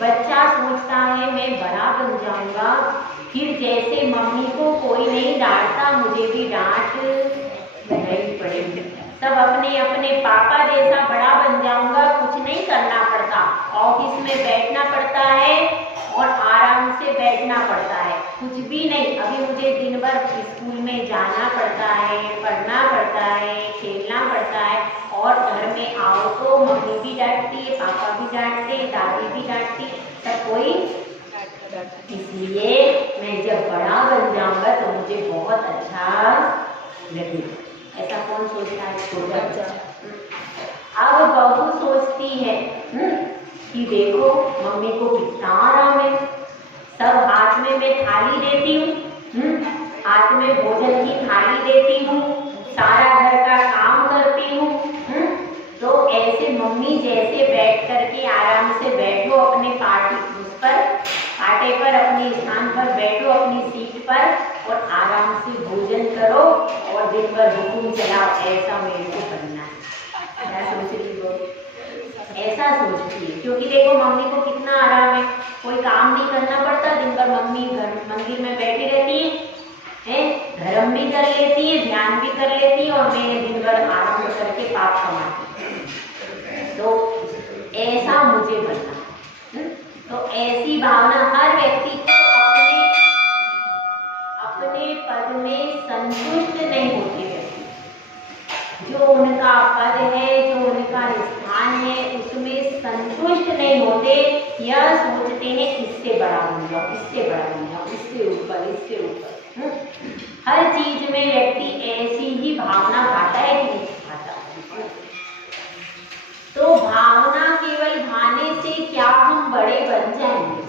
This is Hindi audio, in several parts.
बच्चा सोचता है मैं बड़ा बन जाऊंगा, फिर जैसे मम्मी को कोई नहीं डांटता मुझे भी डांट नहीं पड़ेगी। सब अपने अपने पापा जैसा बड़ा बन जाऊंगा, कुछ नहीं करना पड़ता, ऑफिस में बैठना पड़ता है और आराम से बैठना पड़ता है, कुछ भी नहीं। अभी मुझे दिन भर स्कूल में जाना पड़ता है, पढ़ना पड़ता है, खेलना पड़ता है, और घर में आओ तो मम्मी भी डांटती है, पापा भी डांटते, दादी भी डांटती, सब कोई। इसलिए मैं जब बड़ा बन जाऊंगा तो मुझे बहुत अच्छा लगेगा। ऐसा कौन सोचता है? छोटा बच्चा। अब बहू सोचती है कि देखो मम्मी को कितना आराम है, सब हाथ में मैं थाली देती हूँ, हाथ में भोजन की थाली देती हूँ, सारा घर का काम करती हूँ। तो ऐसे मम्मी जैसे बैठ करके आराम से बैठो अपने पाटे पर, अपने स्थान पर बैठो, अपनी सीट पर, और आराम से भोजन करो और दिन भर हुक्म चलाओ, ऐसा मेरे को करना है। क्या सोच रही हो? ऐसा सोचती है, क्योंकि देखो मम्मी को कितना आराम है, कोई काम नहीं करना पड़ता, दिन भर मम्मी मंदिर में बैठी रहती है, धर्म भी कर लेती है, ध्यान भी कर लेती है, और मैं दिन भर आराम करके पाप कमाती हूँ। तो ऐसा मुझे बनना। तो ऐसी भावना हर व्यक्ति को अपने पद में संतुष्ट नहीं होते व्यक्ति, जो उनका पद है, जो उनका स्थान है, उसमें संतुष्ट नहीं होते। यह सोचते हैं इससे बड़ा बन जाओ, इससे बड़ा बन जाओ, इससे ऊपर, इससे ऊपर। हर चीज में व्यक्ति ऐसी ही भावना खाता है कि नहीं खाता? तो भावना केवल भाने से क्या हम बड़े बन जाएंगे?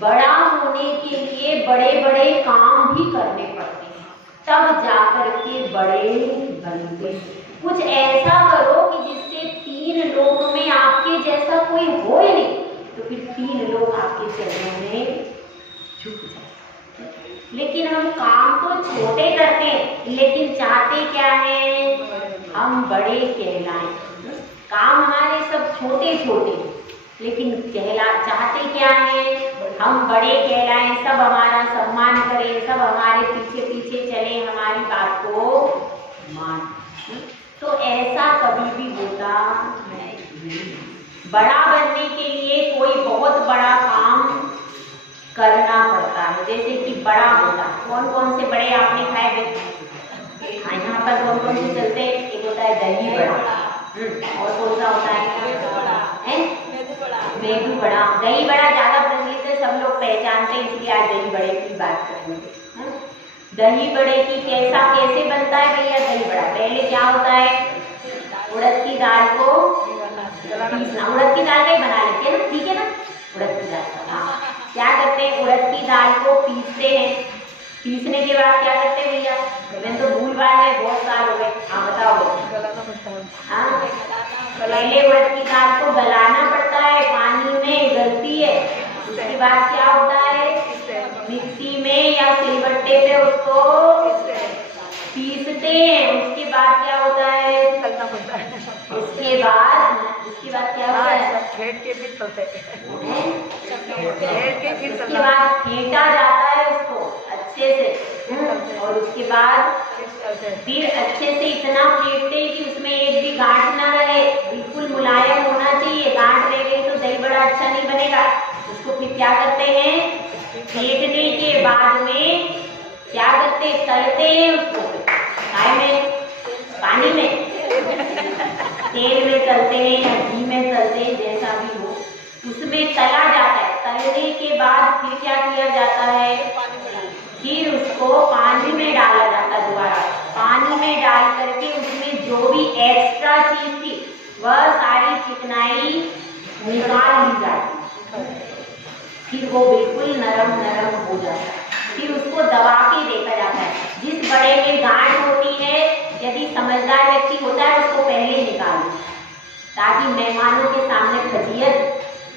बड़ा होने के लिए बड़े बड़े काम भी करने पड़ते हैं, तब जाकर के बड़े बनते हैं। कुछ ऐसा करो कि जिससे 3 लोग में आपके जैसा कोई हो ही नहीं, तो फिर 3 लोग आपके चरणों में झुक जाए। लेकिन हम काम तो छोटे करते हैं, लेकिन चाहते क्या है? हम बड़े कहलाएं। काम हमारे सब छोटे छोटे, लेकिन चाहते क्या है? हम बड़े कहलाएं, सब हमारा सम्मान करें, सब हमारे पीछे पीछे चले, हमारी बात को मान। तो ऐसा कभी भी होता नहीं। बड़ा बनने के लिए कोई बहुत बड़ा काम करना पड़ता है, जैसे कि बड़ा होता है। कौन कौन से बड़े आपने खाए हैं? यहाँ पर कौन कौन से चलते हैं? एक होता है दही बड़ा, और कौन सा होता है? मेदू बड़ा। दही बड़ा ज्यादा प्रचलित है, सब लोग पहचानते हैं, इसलिए आज दही बड़े की बात करेंगे। दही बड़े की कैसे बनता है भैया दही बड़ा? पहले क्या होता है? उड़द की दाल को पीसना, उड़द की दाल का ही बना लेते हैं ना, ठीक है ना? उड़द की दाल का, हाँ। क्या करते हैं? उड़द की दाल को पीसते हैं, पीसने के बाद क्या करते हैं भैया? मैंने तो भूल भाल है, बहुत साल हो गए। हाँ बताओ। हाँ, पहले उड़द की दाल को गलाना पड़ता है, पानी में गलती है, उसके बाद क्या होता है? मिक्सी में या सिलबट्टे पे उसको पीसते हैं। उसके बाद क्या होता है? तलना पड़ता है। उसके बाद क्या होता है? फेंट के फिर तलते हैं। उसके बाद फेंटा जाता है उसको अच्छे से, और उसके बाद फिर अच्छे से इतना फेंटते हैं कि उसमें एक भी गांठ ना रहे, बिल्कुल मुलायम होना चाहिए। गांठ रह गई तो दही बड़ा अच्छा नहीं बनेगा। उसको फिर क्या करते हैं? फेंटने के बाद में क्या करते? तलते हैं उसको, काय में? पानी में, तेल में तलते हैं या घी में तलते हैं, जैसा भी हो, उसमें तला जाता है। तलने के बाद फिर क्या किया जाता है? फिर उसको पानी में डाला जाता है। दोबारा पानी में डाल करके उसमें जो भी एक्स्ट्रा चीज थी वह सारी चिकनाई निकाल ली जाती, फिर वो बिल्कुल नरम नरम हो जाता है। फिर उसको दबा के देखा जाता है। जिस बड़े में गांठ होती है, यदि समझदार व्यक्ति होता है उसको पहले ही निकाल दे, ताकि मेहमानों के सामने फजीयत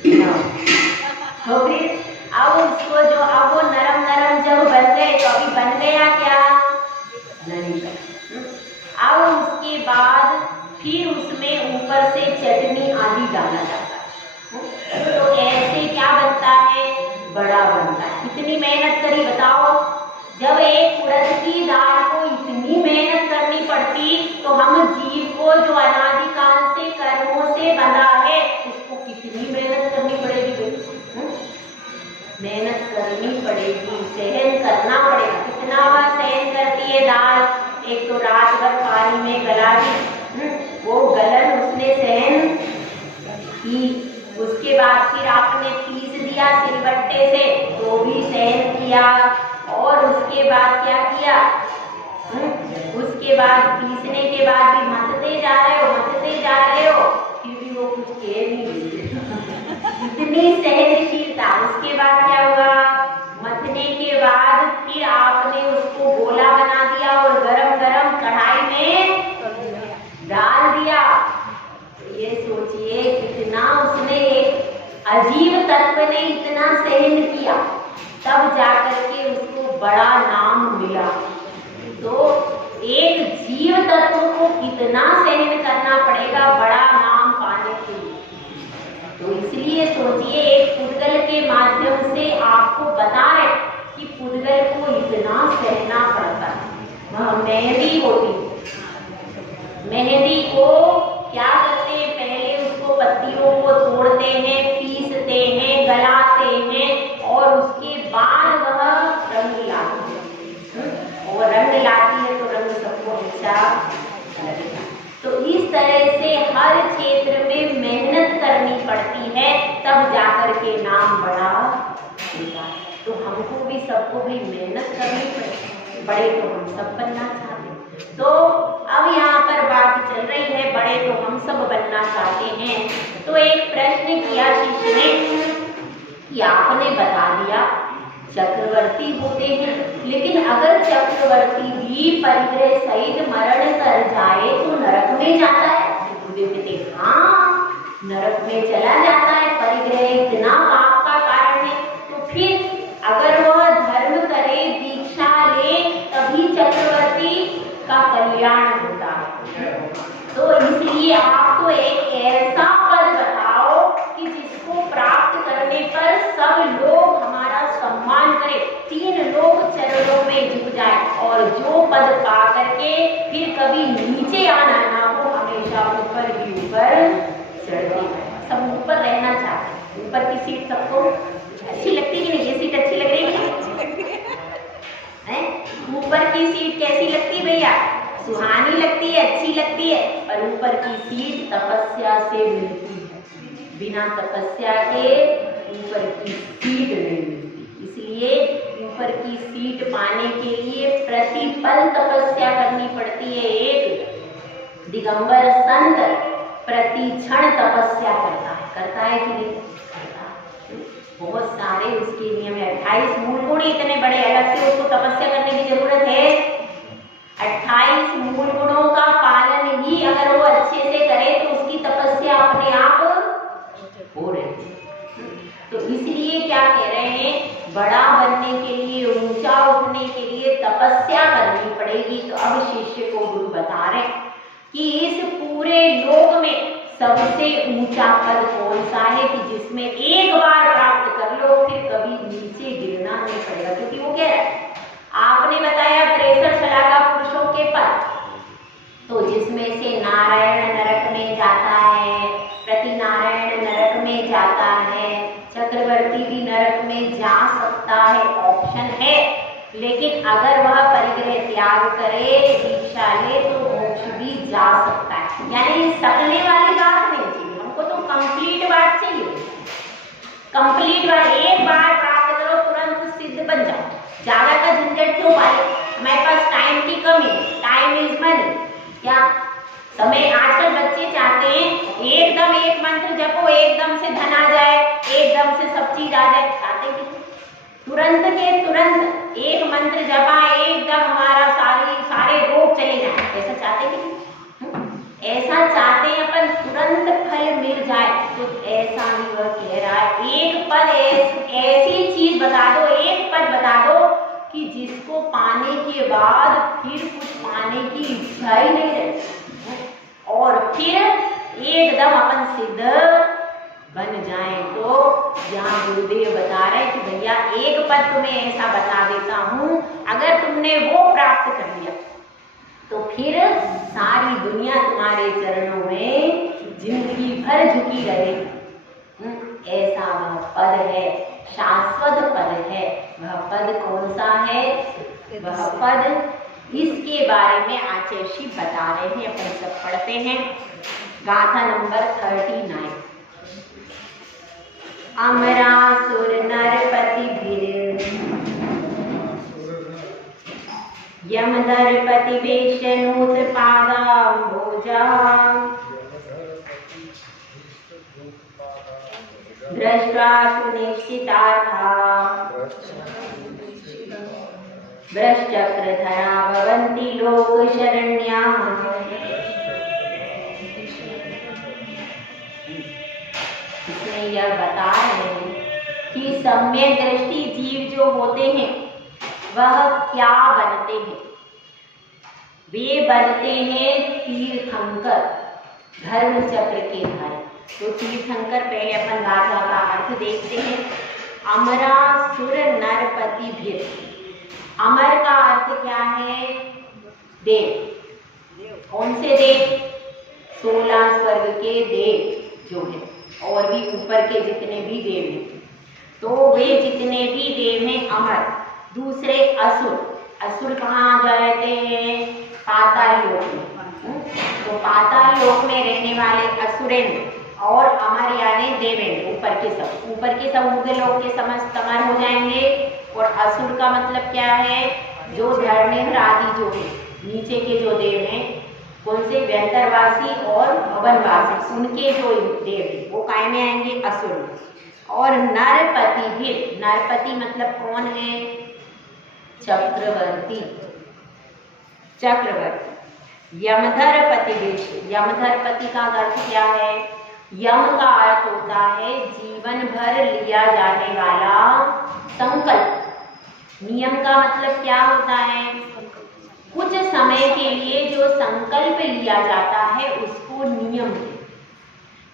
न हो। तो फिर अब उसको जो अब वो नरम नरम जब बन गए, तो अभी बन गया क्या? नहीं। अब उसके बाद फिर उसमें ऊपर से चटनी आदि डाला जाता है। बड़ा बनता है। कितनी मेहनत करी बताओ, जब एक उड़द की दाल को इतनी मेहनत करनी पड़ती तो हम जीव को जो अनादिकाल से कर्मों से बंधा है उसको कितनी मेहनत करनी पड़ेगी भाई, मेहनत करनी पड़ेगी, सहन करना पड़ेगा। कितना वह सहन करती है दाल, एक तो रात भर पानी में गला दी, वो गलन उसने सहन की, उसके बाद फिर आपने पीस दिया सिलबट्टे से तो भी सहन किया, और उसके बाद क्या किया, उसके बाद पीसने के बाद भी मथते जा रहे हो, फिर भी वो कुछ कह नहीं इतनी सहनशीलता। उसके बाद क्या हुआ, मथने के बाद फिर आपने उसको गोला बना दिया और गरम गरम कढ़ाई में डाल दिया। ये सोचिए कितना उसने, एक अजीब तत्व ने इतना सहन किया, तब जाकर के उसको बड़ा नाम मिला। तो एक जीव तत्व को कितना सहन करना पड़ेगा बड़ा नाम पाने के लिए। तो इसलिए सोचिए, एक पुद्गल के माध्यम से आपको बता रहे कि पुद्गल को इतना सहना पड़ता है। वह मेहंदी होती, मेहंदी को क्या करते हैं, पहले उसको पत्तियों को तोड़ते हैं, पीसते हैं, गलाते हैं, और उसके बाद वह रंग लाती है, और रंग लाती है तो रंग सबको अच्छा लगेगा। तो इस तरह से हर क्षेत्र में मेहनत करनी पड़ती है, तब जाकर के नाम बड़ा होता है। तो हमको भी, सबको भी मेहनत करनी पड़ेगी, बड़े तो हम सब बनना चाहते हैं। तो अब यहाँ पर बात चल रही है, बड़े तो हम सब बनना चाहते हैं। तो एक प्रश्न किया शिष्य ने कि आपने बता दिया चक्रवर्ती होते हैं, लेकिन अगर चक्रवर्ती भी परिग्रह सहित मरण कर जाए तो नरक में जाता है? हाँ, नरक में चला जाता है, परिग्रह इतना पाप का कारण है। तो फिर अगर वह धर्म करे, दीक्षा ले, तभी चक्रवर्ती का कल्याण होता है। तो इसलिए आपको एक ऐसा पद बताओ कि जिसको प्राप्त करने पर सब लोग हमारा सम्मान करें, 3 लोग चरणों में झुक जाए, और जो पद पा करके फिर कभी नीचे आना ना हो, हमेशा ऊपर ही ऊपर चढ़ते हैं। सब ऊपर रहना चाहते हैं। ऊपर की सीट सबको अच्छी लगती है कि नहीं? ये सीट अच्छी लग रही है? ऊपर की सीट कैसी लगती है भैया? सुहानी लगती है, अच्छी लगती है। और ऊपर की सीट तपस्या से मिलती है, बिना तपस्या के ऊपर की सीट नहीं मिलती। इसलिए ऊपर की सीट पाने के लिए प्रतिपल तपस्या करनी पड़ती है। एक दिगंबर संत प्रति क्षण तपस्या करता है कि नहीं? बहुत सारे उसके नियम है। 28 मूल गुण इतने बड़े, अलग से उसको तपस्या करने की जरूरत है? 28 मूल गुणों का पालन ही अगर वो अच्छे से करे तो उसकी तपस्या अपने आप हो रही है। तो इसलिए क्या कह रहे हैं, बड़ा बनने के लिए, ऊंचा उठने के लिए तपस्या करनी पड़ेगी। तो अब शिष्य को गुरु बता रहे कि इस पूरे लोक में सबसे ऊंचा पद कौन सा है कि जिसमें एक बार प्राप्त कर लो फिर कभी नीचे गिरना नहीं पड़ेगा। क्योंकि वो क्या है, आपने बताया 63 शलाका पुरुषों के पद, तो जिसमें से नारायण नरक में जाता है, प्रति नारायण नरक में जाता है, चक्रवर्ती भी नरक में जा सकता है, ऑप्शन है। लेकिन अगर वह परिग्रह त्याग करे, दीक्षा ले, तो मोक्ष भी जा सकता है। यानी सकने वाली बात नहीं चाहिए हमको, तो कंप्लीट बात चाहिए। कंप्लीट बात, एक बार प्राप्त करो तुरंत सिद्ध बन जाओ, ज्यादा का झंझट क्यों पाए? हमारे पास टाइम की कमी, टाइम इज मनी। क्या समय, आजकल बच्चे चाहते हैं एकदम एक मंत्र जपो, एकदम से धन आ जाए, एकदम से सब चीज आ जाए। चाहते कि तुरंत के तुरंत एक मंत्र जपा, एकदम हमारा सारे रोग चले जाए, ऐसा चाहते कि ऐसा चाहते हैं अपन तुरंत फल मिल जाए। तो ऐसा ही वह कह रहा है, एक पद ऐसी चीज बता दो, एक पद बता दो कि जिसको पाने के बाद फिर कुछ पाने की इच्छा ही नहीं रहती, और फिर एकदम अपन सिद्ध बन जाए। तो यहाँ गुरुदेव बता रहे कि भैया एक पद तुम्हें ऐसा बता देता हूँ, अगर तुमने वो प्राप्त कर लिया तो फिर सारी दुनिया तुम्हारे चरणों में जिंदगी भर झुकी रहेगी। ऐसा वह पद है, शाश्वत पद है। वह पद कौन सा है? वह पद, इसके बारे में आचार्य शिव बता रहे हैं। अपन सब पढ़ते हैं गाथा नंबर 39। अमरासुर नरपति भीर यमधरपति वेशनूत पादाम्बोजा दृष्ट्वा सुनिश्चितार्था वृश्चक्रधरा भवन्ति लोकशरण्याः। इसमें यह बता रहे हैं कि सम्यक दृष्टि जीव जो होते हैं वह क्या बनते हैं? वे बनते हैं तीर्थंकर, धर्म चक्र के धारी। तो तीर्थंकर, पहले अपन गाथा का अर्थ देखते हैं। अमरासुर नरपति भीर, अमर का अर्थ क्या है? देव। कौन से देव? 16 स्वर्ग के देव जो है, और भी ऊपर के जितने भी देव हैं, तो वे जितने भी देव हैं अमर। दूसरे असुर, असुर कहाँ रहते हैं? पाताल लोक में। तो पाताल लोक में रहने वाले असुरेंद्र और अमर यानी देवेंद्र, ऊपर के सब ऊर्ध्व लोक के समस्त अमर हो जाएंगे। और असुर का मतलब क्या है? जो धर्मेंद्र आदि जो है, नीचे के जो देव हैं, कौन से? व्यंतरवासी और भवनवासी, उनके जो देव हैं वो काय में आएंगे? असुर। और नरपति भी, नरपति मतलब कौन है? चक्रवर्ती, चक्रवर्ती। यमधरपति देश, यमधरपति का अर्थ क्या है? यम का अर्थ होता है जीवन भर लिया जाने वाला संकल्प। नियम का मतलब क्या होता है? कुछ समय के लिए जो संकल्प लिया जाता है उसको नियम है,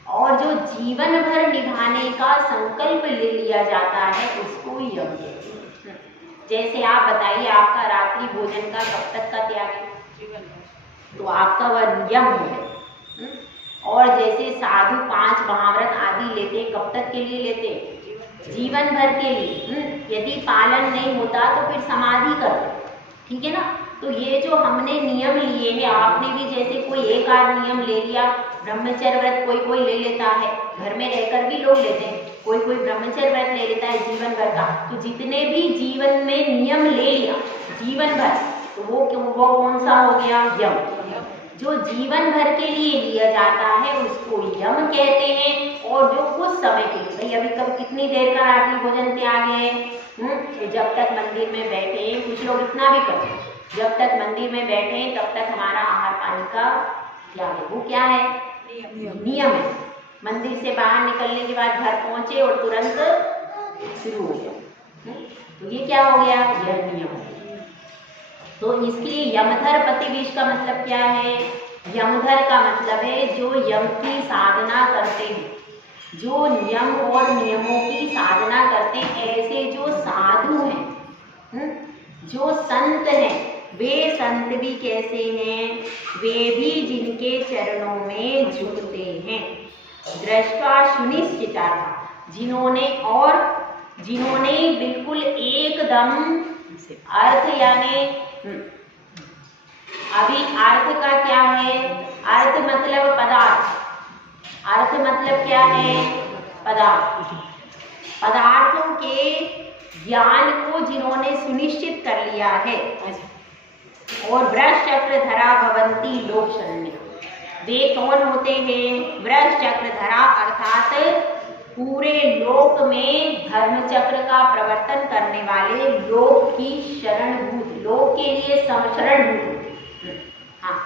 और जो जीवन भर निभाने का संकल्प ले लिया जाता है उसको यम है। जैसे आप बताइए, आपका रात्रि भोजन का कब तक का त्याग है? तो आपका वह यम है। और जैसे साधु 5 महाव्रत आदि लेते, कब तक के लिए लेते? जीवन भर के लिए। यदि पालन नहीं होता तो फिर समाधि करते, ठीक है ना। तो ये जो हमने नियम लिए हैं, आपने भी जैसे कोई एक आध नियम ले लिया, ब्रह्मचर्य व्रत कोई ले लेता है, घर में रहकर भी लोग लेते हैं, कोई ब्रह्मचर्य व्रत ले लेता है जीवन भर का। तो जितने भी जीवन में नियम ले लिया जीवन भर, तो वो कौन सा हो गया? यम। जो जीवन भर के लिए लिया जाता है उसको यम कहते हैं। और जो कुछ समय के लिए, भाई अभी कब कितनी देर का रात्रि भोजन त्याग है? तो जब तक मंदिर में बैठे हैं, कुछ लोग इतना भी करते हैं, जब तक मंदिर में बैठे हैं तब तक हमारा आहार पानी का त्याग है। वो क्या है? नियम है। मंदिर से बाहर निकलने के बाद घर पहुंचे और तुरंत शुरू हो गया, तो ये क्या हो गया? यह नियम है। तो इसलिए यमधर विष का मतलब क्या है? यमधर का मतलब है जो यम की साधना करते हैं, जो नियम और नियमों की साधना करते हैं। ऐसे जो साधु हैं, जो संत हैं, वे संत भी कैसे हैं? वे भी जिनके चरणों में झुकते हैं। दृष्टा सुनिश्चिता, जिन्होंने बिल्कुल एकदम अर्थ यानी अभी अर्थ का क्या है? अर्थ मतलब पदार्थ। अर्थ मतलब क्या है? पदार्थ। पदार्थों के ज्ञान को जिन्होंने सुनिश्चित कर लिया है। और वृष चक्र धरा भवंती लोक शरण्य, वे कौन होते हैं? वृष चक्र धरा अर्थात पूरे लोक में धर्म चक्र का प्रवर्तन करने वाले, लोक की शरणभूत, लोक के लिए शरणभूत। हाँ,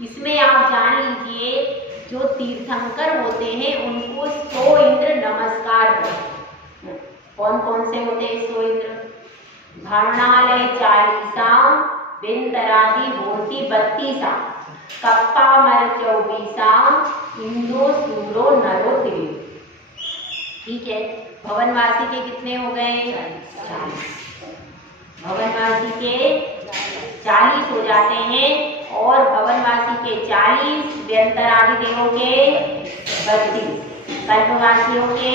इसमें आप जान लीजिए जो तीर्थंकर होते हैं उनको 100 इंद्र नमस्कार करते। कौन कौन से होते हैं 100 इंद्र? भरणालय 40, बिंदरादि होती 32, कप्पा मर 24, इंद्रो सूरो नरो 3। ठीक है, भवनवासी के कितने हो गए? 40। भवनवासी के 40 हो जाते हैं और भवनवासी के 40, व्यंतरादि देवों के 32, कल्पवासियों के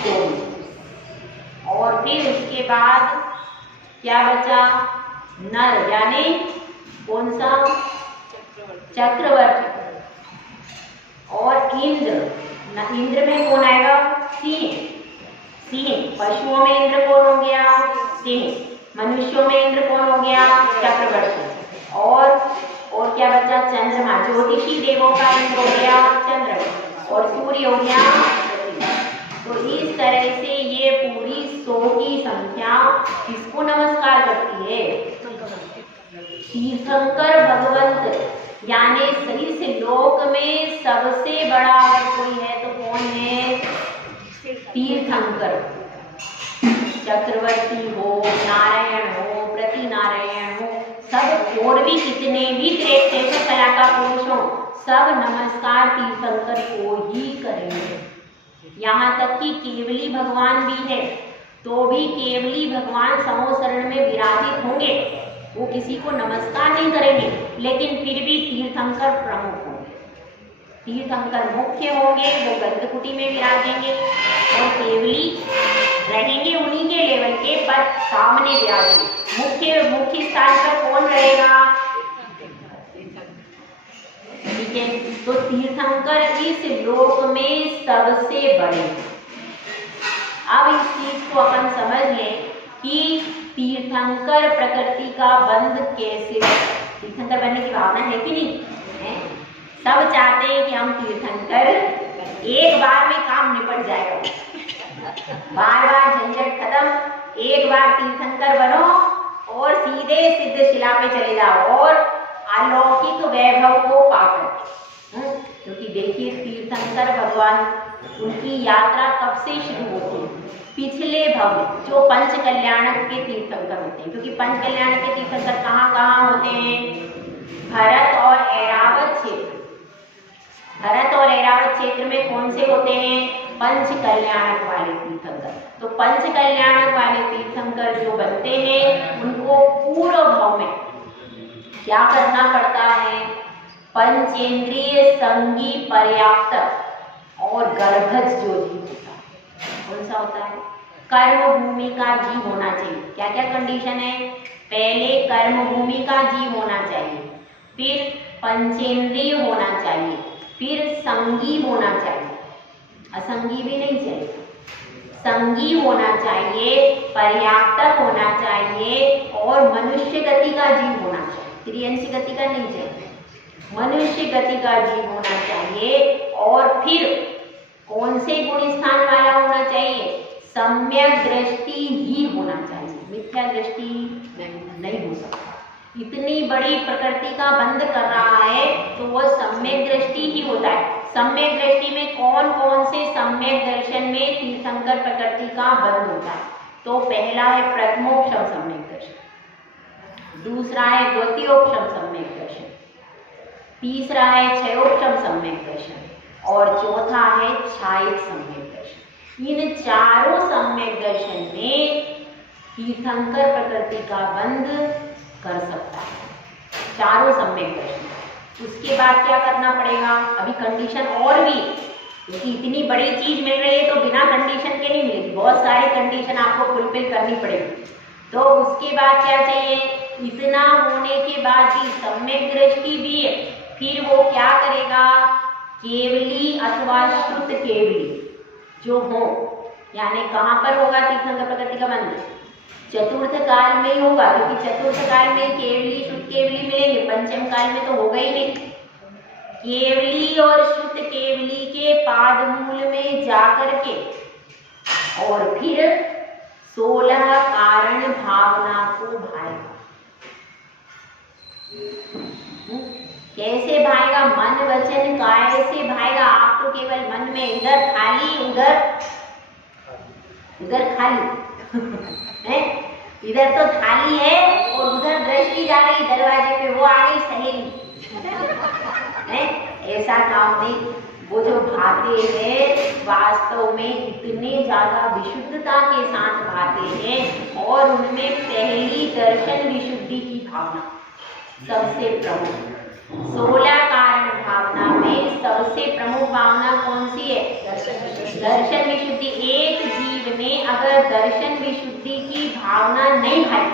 24। और फिर उसके बाद क्या बचा? नर, यानी कौन सा? चक्रवर्ती। और इंद्र, इंद्र में कौन आएगा? सिंह। सिंह, पशुओं में इंद्र कौन हो गया? सिंह। मनुष्यों में इंद्र कौन हो गया? चक्रवर्ती। और क्या बचा? चंद्रमा, ज्योतिषी देवों का इंद्र हो गया चंद्रमा, और सूर्य हो गया पृथ्वी। तो इस तरह से ये पूरी 100 की संख्या किसको नमस्कार करती है? तीर्थंकर भगवंत, यानी इस लोक में सबसे बड़ा अगर कोई है तो कौन है? तीर्थंकर। चक्रवर्ती हो, नारायण हो, प्रति नारायण हो, सब और भी कितने भी श्रेष्ठ कला का पुरुष हो, सब नमस्कार तीर्थंकर को ही करेंगे। यहाँ तक कि केवली भगवान भी है तो भी केवली भगवान समोसरण में विराजित होंगे, वो किसी को नमस्कार नहीं करेंगे, लेकिन फिर भी तीर्थंकर प्रमुख होंगे। तीर्थंकर मुख्य होंगे, वो गंधकुटी में विराजेंगे, और केवली रहेंगे उन्हीं के लेवल के, पर सामने विराजेंगे। मुख्य स्थान पर कौन रहेगा? ठीक है, तो तीर्थंकर इस लोक में सबसे बड़े। अब इस चीज को अपन समझ लें कि तीर्थंकर प्रकृति का बंध कैसे? तीर्थंकर बनने की भावना है कि नहीं है? सब चाहते हैं कि हम तीर्थंकर, एक बार में काम निपट जाएगा, बार बार झंझट खत्म, एक बार तीर्थंकर बनो और सीधे सिद्ध शिला पे चले जाओ और अलौकिक वैभव को पाकर। क्योंकि देखिए तीर्थंकर भगवान, उनकी यात्रा कब से शुरू होती है? पिछले भव में, जो पंच कल्याणक के तीर्थंकर होते हैं। क्योंकि पंच कल्याणक के तीर्थंकर कहाँ कहाँ होते हैं? भरत और ऐरावत क्षेत्र। भरत और ऐरावत क्षेत्र में कौन से होते हैं? पंच कल्याणक वाले तीर्थंकर। तो पंच कल्याणक वाले तीर्थंकर जो बनते हैं, उनको पूर्व भाव में क्या करना पड़ता है? पंचेंद्रिय संगी पर्याप्त और गर्भज जो जीव होता है, कौन सा होता है? कर्म भूमि का जीव होना चाहिए। क्या क्या कंडीशन है? पहले कर्म भूमि का जीव होना चाहिए, फिर पंचेंद्रिय होना चाहिए, फिर संगी होना चाहिए, असंगी भी नहीं चाहिए, संगी होना चाहिए, पर्याप्त होना चाहिए, और मनुष्य गति का जीव होना चाहिए। त्रियंशी गति का नहीं चाहिए, मनुष्य गति का जीव होना चाहिए। और फिर कौन से गुण स्थान वाला होना चाहिए? सम्यक दृष्टि ही होना चाहिए, मिथ्या दृष्टि नहीं हो सकता। इतनी बड़ी प्रकृति का बंध कर रहा है तो वह सम्यक दृष्टि ही होता है। सम्यक दृष्टि में कौन कौन से सम्यक दर्शन में तीर्थंकर प्रकृति का बंध होता है? तो पहला है प्रथमोक्षम सम्यक दर्शन, दूसरा है द्वितीयोक्षम सम्यक दर्शन, तीसरा है क्षयोक्षम सम्यक दर्शन, और चौथा है छायिक सम्यक दर्शन। इन चारों सम्यक दर्शन में तीर्थंकर प्रकृति का बंध कर सकता है, चारों सम्यक दर्शन। उसके बाद क्या करना पड़ेगा? अभी कंडीशन और भी, क्योंकि इतनी बड़ी चीज मिल रही है तो बिना कंडीशन के नहीं मिलेगी, बहुत सारी कंडीशन आपको फुलफिल करनी पड़ेगी। तो उसके बाद क्या चाहिए? इतना होने के बाद भी सम्यक दृष्टि भी है, फिर वो क्या करेगा? केवली अथवा शुद्ध केवली जो हो, यानी कहाँ पर होगा तीर्थंकर प्रकृति का बंध? चतुर्थ काल में ही होगा, क्योंकि चतुर्थ काल में केवली शुद्ध केवली मिलेंगे, पंचम काल में तो होगा ही नहीं। केवली और शुद्ध केवली के पाद मूल में जाकर के और फिर 16 कारण भावना को भाएगा। कैसे भाएगा? मन वचन काय से भाएगा। आप तो केवल मन में इधर खाली उधर खाली है, इधर तो खाली है और उधर दृष्टि जा रही दरवाजे पे, वो आ गई सहेली है। ऐसा काम नहीं, वो जो भाते हैं वास्तव में इतने ज्यादा विशुद्धता के साथ भाते हैं और उनमें पहली दर्शन विशुद्धि की भावना सबसे प्रमुख। 16 कारण भावना में सबसे प्रमुख भावना कौन सी है? दर्शन विशुद्धि। एक जीव ने अगर दर्शन विशुद्धि की भावना नहीं भाई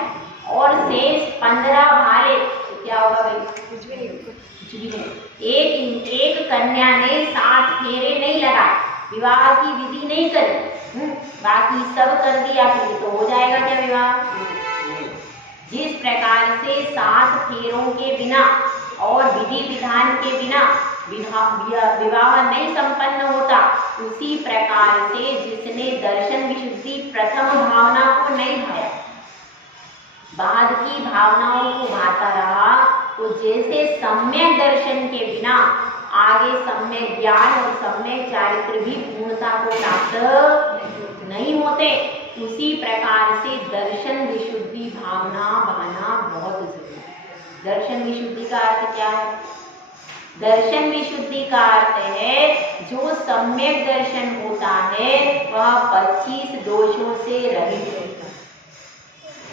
और शेष 15 भाले तो क्या होगा भाई? कुछ भी नहीं। एक कन्या ने 7 फेरे नहीं लगाए, विवाह की विधि नहीं करी, बाकी सब कर दिया, फिर तो हो जाएगा क्या विवाह? जिस प्रकार से 7 फेरों के बिना और विधि विधान के बिना विवाह नहीं संपन्न होता, उसी प्रकार से जिसने दर्शन विशुद्धि प्रथम भावना को नहीं भाया, बाद की भावनाओं को भाता रहा, तो जैसे सम्यक दर्शन के बिना आगे सम्यक ज्ञान और सम्यक चारित्र भी पूर्णता को प्राप्त नहीं होते, उसी प्रकार से दर्शन विशुद्धि भावना बहाना बहुत जरूरी है। दर्शन विशुद्धि का अर्थ क्या है? दर्शन विशुद्धि का अर्थ है जो सम्यक दर्शन होता है वह 25 दोषों से रहित होता है।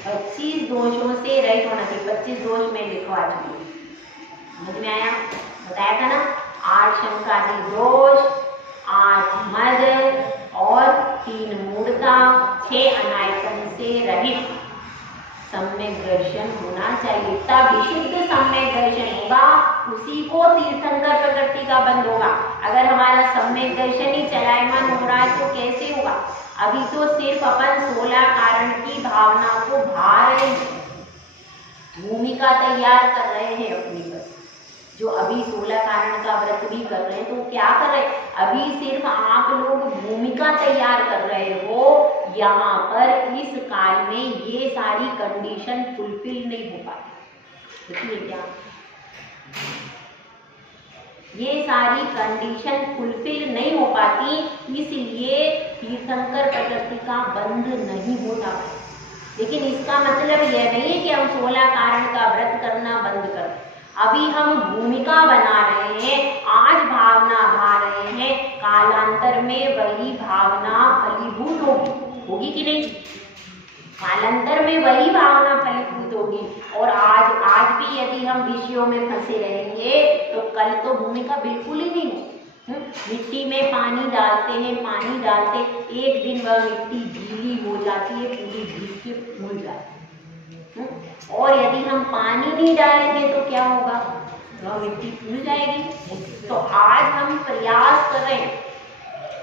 25 दोषों से रहित होना चाहिए। 25 दोष में लिखवा चुकी, समझ में आया? बताया था ना, 8 शंकादि दोष, 8 मद और 3 मूढ़ता, 6 अनायतन से रहित सम्यक दर्शन होना चाहिए। तब विशुद्ध सम्यक दर्शन होगा, उसी को तीर्थंकर प्रकृति का बंध होगा। अगर हमारा सम्यक दर्शन ही चलायमान हो रहा है तो कैसे होगा? अभी तो सिर्फ अपन 16 कारण की भावना को भा रहे हैं, भूमिका तैयार कर रहे हैं अपनी बस। जो अभी 16 कारण का व्रत भी कर रहे हैं तो क्या कर रहे हैं? अभी सिर्फ आप लोग भूमिका तैयार कर रहे हो। यहाँ पर इस काल में ये सारी कंडीशन फुलफिल नहीं हो पाती। देखिए क्या, ये सारी कंडीशन फुलफिल नहीं हो पाती, इसलिए तीर्थंकर प्रकृति का बंध नहीं होता। लेकिन इसका मतलब यह नहीं है कि हम 16 कारण का व्रत करना बंद कर दें। अभी हम भूमिका बना रहे हैं, आज भावना भा रहे हैं, कालांतर में वही भावना फलीभूत होगी कि नहीं? कालांतर में वही भावना फलीभूत होगी। और आज भी यदि हम विषयों में फंसे रहेंगे तो कल तो भूमिका बिल्कुल ही नहीं होगी। मिट्टी में पानी डालते हैं, पानी डालते एक दिन वह मिट्टी गीली हो जाती है, पूरी भीग के फूल जाती है। और यदि हम पानी नहीं डालेंगे तो क्या होगा? वह मिट्टी फूल जाएगी। तो आज हम प्रयास कर रहे हैं,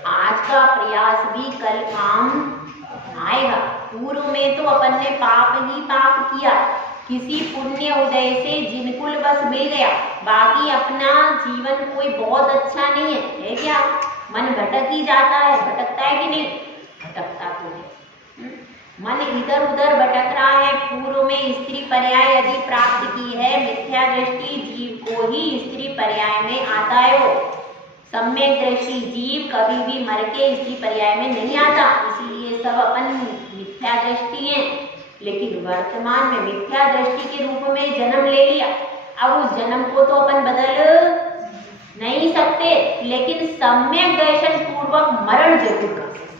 आज का प्रयास भी कल काम आएगा। पूर्व में तो अपन ने पाप ही पाप किया, किसी पुण्य उदय से जिनकुल बस मिल गया, बाकी अपना जीवन कोई बहुत अच्छा नहीं है क्या? मन भटक ही जाता है, भटकता है कि नहीं? भटकता तो है, मन इधर उधर भटक रहा है। पूर्व में स्त्री पर्याय यदि प्राप्त की है, मिथ्या दृष्टि जीव को ही स्त्री पर्याय में आता है। वो सम्यक दृष्टि जीव कभी भी मर के स्त्री पर्याय में नहीं आता, इसीलिए सब अपन मिथ्या दृष्टि है। लेकिन वर्तमान में मिथ्या दृष्टि के रूप में जन्म ले लिया, अब उस जन्म को तो अपन बदल नहीं सकते, लेकिन सम्यक दर्शन पूर्वक मरण जरूर कर सकते।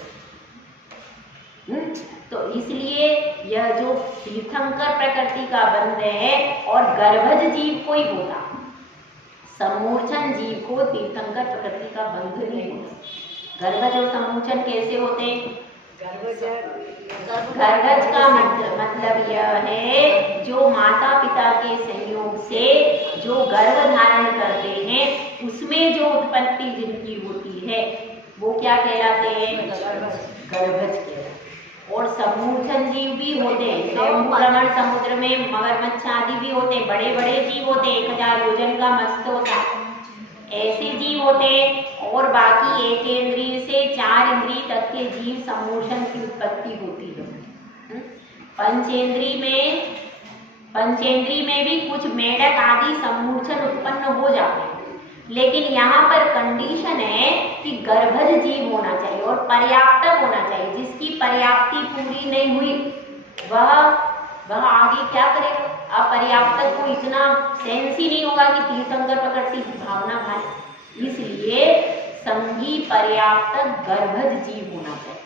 तो इसलिए यह जो तीर्थंकर प्रकृति का बंध है और गर्भज जीव को ही होता, सम्मूर्छन जीव को तीर्थंकर प्रकृति का बंध नहीं होता। गर्भज और सम्मूर्छन कैसे होते हैं? गर्भज का मतलब यह है जो माता पिता के संयोग से जो गर्भ धारण करते हैं, उसमें जो उत्पत्ति जिनकी होती है वो क्या कहलाते हैं? गर्भज कहलाते। और सम्मूर्छन जीव भी होते हैं, स्वयंभ्रमण समुद्र में मगरमच्छ आदि भी होते हैं, बड़े बड़े जीव होते हैं, 1000 योजन का मस्त होता है, ऐसे जीव होते हैं। और बाकी 1 इंद्रिय से 4 इंद्रिय तक के जीव सम्मूर्छन की उत्पत्ति होती है। पंचेंद्रिय में भी कुछ मेढक आदि सम्मूर्छन उत्पन्न हो जाते हैं, लेकिन यहाँ पर कंडीशन है कि गर्भज जीव होना चाहिए और पर्याप्तक होना चाहिए। जिसकी पर्याप्ति पूरी नहीं हुई वह आगे क्या करेगा? अपर्याप्तक को इतना सेंस ही नहीं होगा कि तीर्थंकर प्रकृति की भावना भाई। इसलिए संगी पर्याप्त गर्भज जीव होना चाहिए।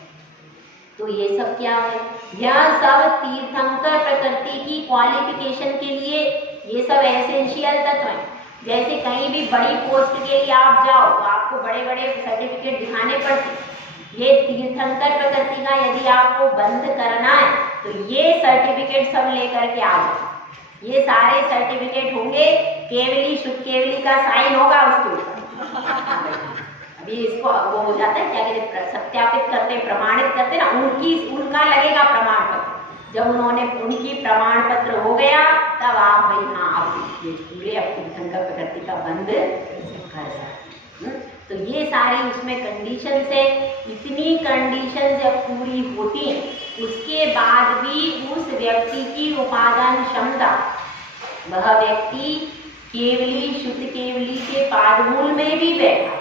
तो ये सब क्या है, यह सब तीर्थंकर प्रकृति की क्वालिफिकेशन के लिए ये सब एसेंशियल तत्व हैं। जैसे कहीं भी बड़ी पोस्ट के लिए आप जाओ तो आपको बड़े बड़े सर्टिफिकेट दिखाने पड़ते। ये तीर्थंकर प्रकृति का यदि आपको बंद करना है तो ये सर्टिफिकेट सब लेकर के आ जाओ। ये सारे सर्टिफिकेट होंगे, केवली शुद्ध केवली का साइन होगा उसके ऊपर। अभी इसको वो हो जाता है क्या कहते, सत्यापित करते, प्रमाणित करते ना, उनका लगेगा प्रमाण पत्र। जब उन्होंने उनकी प्रमाण पत्र हो गया तब आप भाई हाँ आप ये पूरे अपनी तीर्थंकर प्रकृति का बंद कर सकते। तो ये सारी उसमें कंडीशन है। इतनी कंडीशन जब पूरी होती है उसके बाद भी उस व्यक्ति की उपादान क्षमता, वह व्यक्ति केवली शुद्ध केवली के पादमूल में भी बैठा,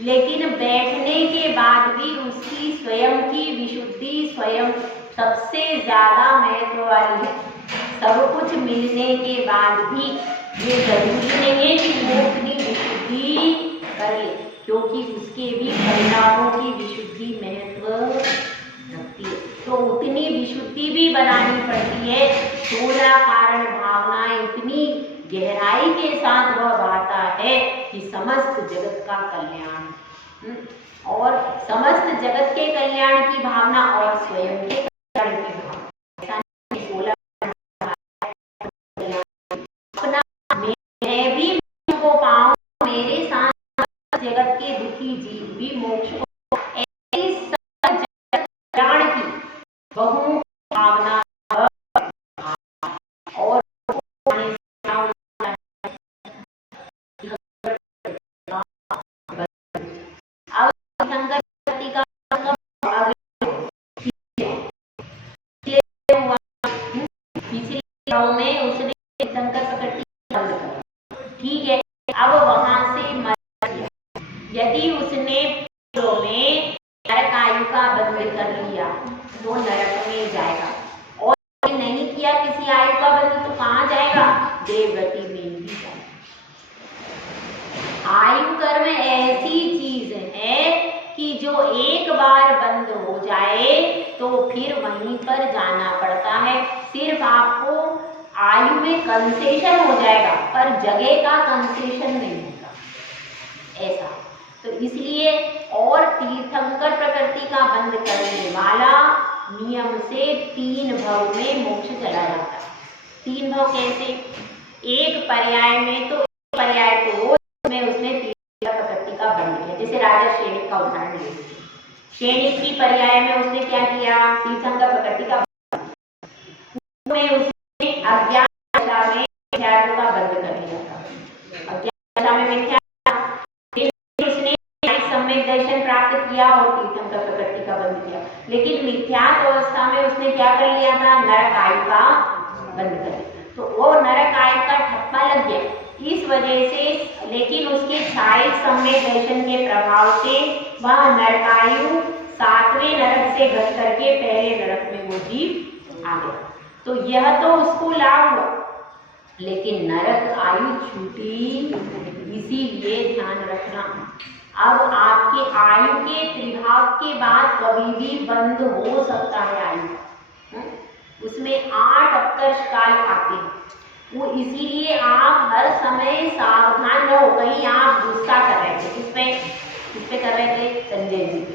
लेकिन बैठने के बाद भी उसकी स्वयं की विशुद्धि स्वयं सबसे ज्यादा महत्व वाली है। सब कुछ मिलने के बाद भी ये जरूरी नहीं है कि वो अपनी विशुद्धि कर ले, क्योंकि उसके भी परिणामों की विशुद्धि महत्व रखती है। तो उतनी विशुद्धि भी बनानी पड़ती है। 16 कारण भावनाएं इतनी गहराई के साथ वह बाता है कि समस्त जगत का कल्याण और समस्त जगत के कल्याण की भावना और स्वयं के कल्याण की भावना। अपना मैं भी को पाऊं, मेरे साथ जगत के दुखी जीव भी मोक्ष को, ऐसी जगत कल्याण की बहु भावना और में उसने तीर्थंकर प्रकृति बंद कर, ठीक है। अब वहां से मर गया। यदि उसने में नरक आयु का बंद कर लिया तो नरक में जाएगा, और नहीं किया किसी आयु का बंद तो कहाँ जाएगा, देवगति में ही जाएगा। आयु कर्म ऐसी चीज है कि जो एक बार बंद हो जाए तो फिर वहीं पर जाना पड़ता है। सिर्फ आपको आयु में कंसेशन हो जाएगा पर जगह का कंसेशन नहीं होगा, ऐसा। तो इसलिए और तीर्थंकर प्रकृति का बंद करने वाला नियम से 3 भव में मोक्ष चला जाता है। 3 भव कैसे, एक पर्याय में तो पर्याय तो में उसने तीर्थंकर प्रकृति का बंद किया। जैसे राजा श्रेणिक का उदाहरण लेते, श्रेणिक की पर्याय में उसने क्या किया, तीर्थंकर प्रकृति का में उसने अज्ञान दशा में मिथ्यात्व का बंद कर दिया था। अज्ञान दशा में मिथ्या, उसने सम्यक दर्शन प्राप्त किया और तीर्थंकर प्रकृति का बंद किया। लेकिन मिथ्यात्व अवस्था में उसने क्या कर लिया था, नरक आयु का बंद कर दिया। तो वो नरक आयु का ठप्पा लग गया इस वजह से। लेकिन उसके शारीरिक सम्यक दर्शन के प्रभाव से वह नरकायु 7वें नरक से घट करके पहले नरक में वो जीव आ गया। तो यह तो उसको लाभ हुआ, लेकिन नरक आयु छूटी। इसीलिए ध्यान रखना, अब आपके आयु के प्रभाव के बाद कभी भी बंद हो सकता है आयु। उसमें 8 उत्कर्ष काल आते हैं, वो इसीलिए आप हर समय सावधान रहो। कहीं आप गुस्सा कर रहे थे, किस पे कर रहे थे, संजय जी पे।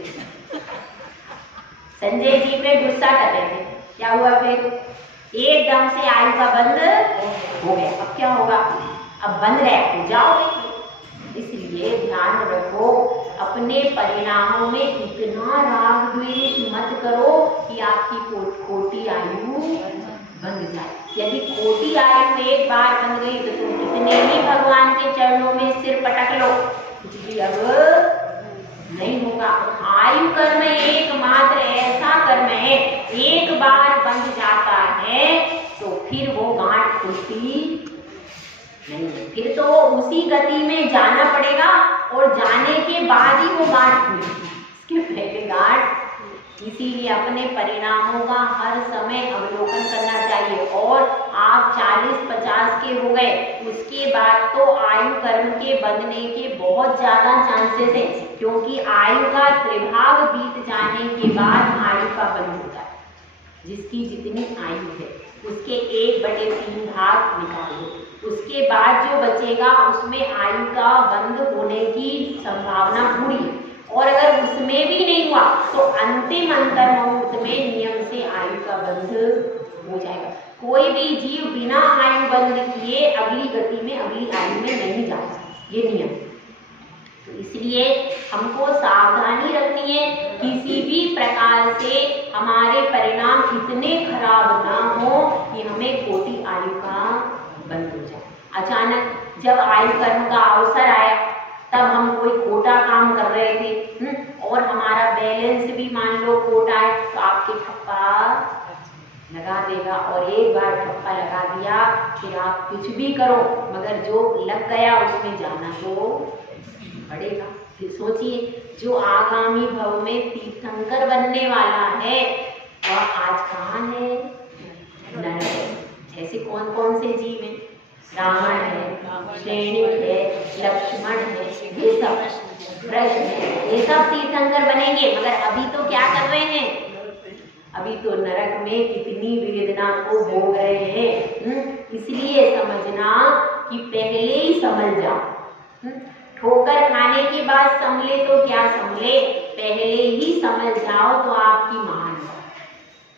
संजय जी पे गुस्सा कर रहे थे, क्या हुआ फिर, एकदम से आयु का बंद हो गया। अब क्या होगा, अब बंद रहे तो जाओगे। इसलिए ध्यान रखो, अपने परिणामों में इतना राग द्वेष मत करो कि आपकी खोटी आयु बंद जाए। यदि खोटी आयु एक बार बन गई तो तुम कितने ही भगवान के चरणों में सिर पटक लो, कुछ भी अब नहीं होगा। आयु कर्म एकमात्र ऐसा कर्म है, एक बार बंध जाता है तो फिर वो गांठ खुलती नहीं, फिर तो उसी गति में जाना पड़ेगा और जाने के बाद ही वो गांठ खुलेगी। इसके पहले गांठ इसीलिए अपने परिणामों का हर समय अवलोकन करना चाहिए। और आप 40-50 के हो गए, उसके बाद तो आयु कर्म के बंधने के बहुत ज्यादा चांसेस है, क्योंकि आयु का प्रभाव बीत जाने के बाद आयु का बंध होता है। जिसकी जितनी आयु है उसके 1/3 भाग निकाल दो, उसके बाद जो बचेगा उसमें आयु का बंध होने की संभावना पूरी है। और अगर उसमें भी नहीं हुआ तो अंतिम अंतर मुहूर्त में नियम से आयु का बंध हो जाएगा। कोई भी जीव बिना आयु बंध किए अगली गति में, अगली आयु में नहीं जाता, ये नियम। तो इसलिए हमको सावधानी रखनी है, किसी भी प्रकार से हमारे परिणाम इतने खराब ना हो कि हमें खोटी आयु का बंध हो जाए। अचानक जब आयु कर्म का अवसर आया, तब हम कोई खोटा काम कर रहे थे और हमारा बैलेंस भी मान लो खोटा है, तो आपके ठप्पा लगा देगा। और एक बार ठप्पा लगा दिया फिर आप कुछ भी करो, मगर जो लग गया उसमें जाना तो पड़ेगा। फिर सोचिए, जो आगामी भव में तीर्थंकर बनने वाला है वह आज कहाँ है? नरक। ऐसे कौन कौन से जीव हैं? रावण है, सैनिक है, लक्ष्मण है, ये सब कृष्ण है, ये सब तीर्थंकर बनेंगे। मगर अभी तो क्या कर रहे हैं? अभी तो नरक में कितनी वेदना को भोग रहे हैं। इसलिए समझना कि पहले ही संभल जाओ। ठोकर खाने के बाद संभले तो क्या संभले, पहले ही संभल जाओ तो आपकी महान बात।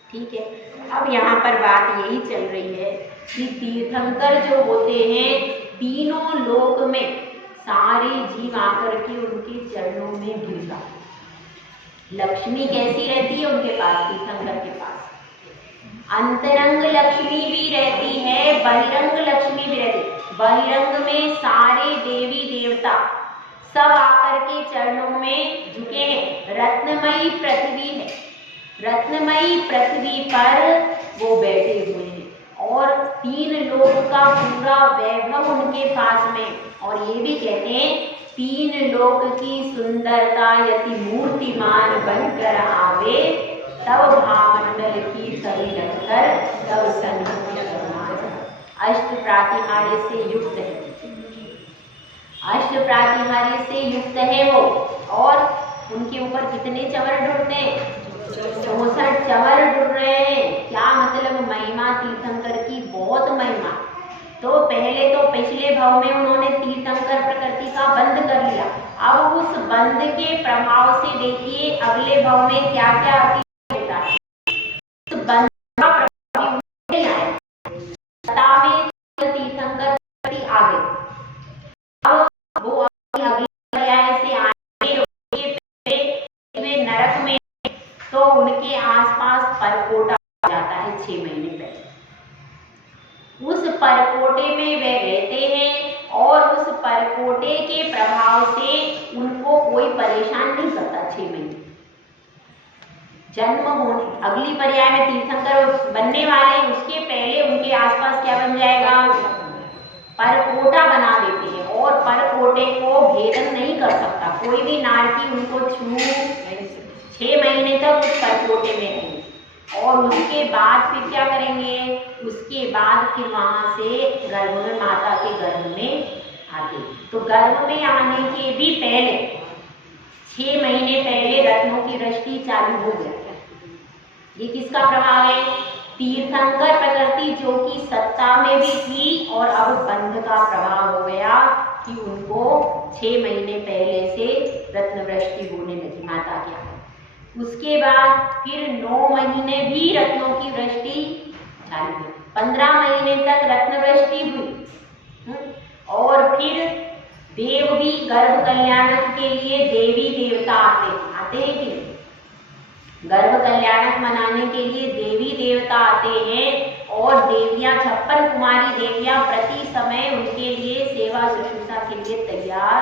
ठीक है, अब यहाँ पर बात यही चल रही है कि तीर्थंकर जो होते हैं, तीनों लोक में सारे जीव आकर के उनके चरणों में गिर जाते। लक्ष्मी कैसी रहती है उनके पास? तीर्थंकर के पास अंतरंग लक्ष्मी भी रहती है, बहिरंग लक्ष्मी भी रहती है। बहिरंग में सारे देवी देवता सब आकर के चरणों में झुके हैं। रत्नमयी पृथ्वी है, रत्नमयी पृथ्वी पर वो बैठे हुए हैं और 3 लोक का पूरा वैभव उनके पास में। और ये भी कहते हैं 3 लोक की सुंदरता यदि मूर्तिमान बनकर आवे, तब भामंडल की सभी रखकर तब संत अष्ट प्रातिहार्य से युक्त है, अष्ट प्रातिहार्य से युक्त है वो। और उनके ऊपर कितने चवर ढूंढते हैं? 64 चवर ढूंढ रहे हैं। क्या मतलब? महिमा तीर्थंकर की बहुत महिमा। तो पहले तो पिछले भव में उन्होंने तीर्थंकर प्रकृति का बंध कर लिया, अब उस बंध के प्रभाव से देखिए अगले भव में क्या क्या होता है। तो बंध का प्रभाव नहीं आया, सत्ता में तीर्थंकर प्रकृति आ गई। अब वो अगले पर्याय से आगे नरक में, तो उनके आसपास परकोटा आ जाता है 6 महीने पहले। उस परकोटे में वे रहते हैं और उस परकोटे के प्रभाव से उनको कोई परेशान नहीं करता 6 महीने। जन्म होने अगली पर्याय में तीर्थंकर बनने वाले, उसके पहले उनके आसपास क्या बन जाएगा? परकोटा बना देते हैं और परकोटे को भेदन नहीं कर सकता कोई भी नारकी, उनको छू 6 महीने तक उस परकोटे में रहेंगे। और उसके बाद फिर क्या करेंगे? उसके बाद फिर वहां से गर्भ में, माता के गर्भ में आते। तो गर्भ में आने के भी पहले 6 महीने पहले रत्नों की वृष्टि चालू हो गई। ये किसका प्रभाव है? तीर्थंकर प्रकृति जो कि सत्ता में भी थी और अब बंध का प्रभाव हो गया कि उनको 6 महीने पहले से रत्न वृष्टि होने लगी माता के आगे। उसके बाद फिर 9 महीने भी रत्नों की वृष्टि चालू हुई, 15 महीने तक रत्न वृष्टि हुई। और फिर देव भी गर्भ कल्याणक के लिए देवी देवता आते हैं कि गर्भ कल्याणक मनाने के लिए देवी देवता आते हैं और देवियां 56 कुमारी देवियां प्रति समय उनके लिए सेवा शुश्रूषा के लिए तैयार